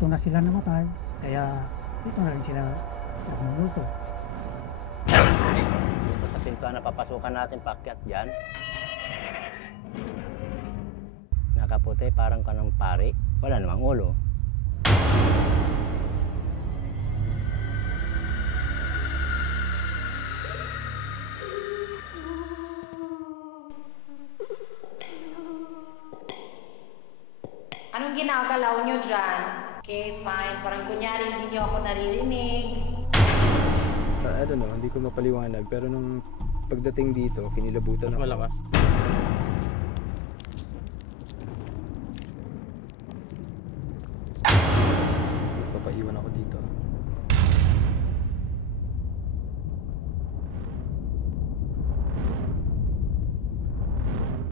dito na sila namatay, kaya dito na rin sila nagmumulto. Dito sa pintuan na papasukan natin, paakyat dyan. Nakaputi, parang kanang pari. Wala namang ulo. Anong ginagalaw nyo dyan? Okay, fine. Parang kunyari hindi nyo ako naririnig. I don't know, hindi ko mapaliwanag. Pero nung pagdating dito, kinilabutan ako. Malakas. Papaiwan ako dito.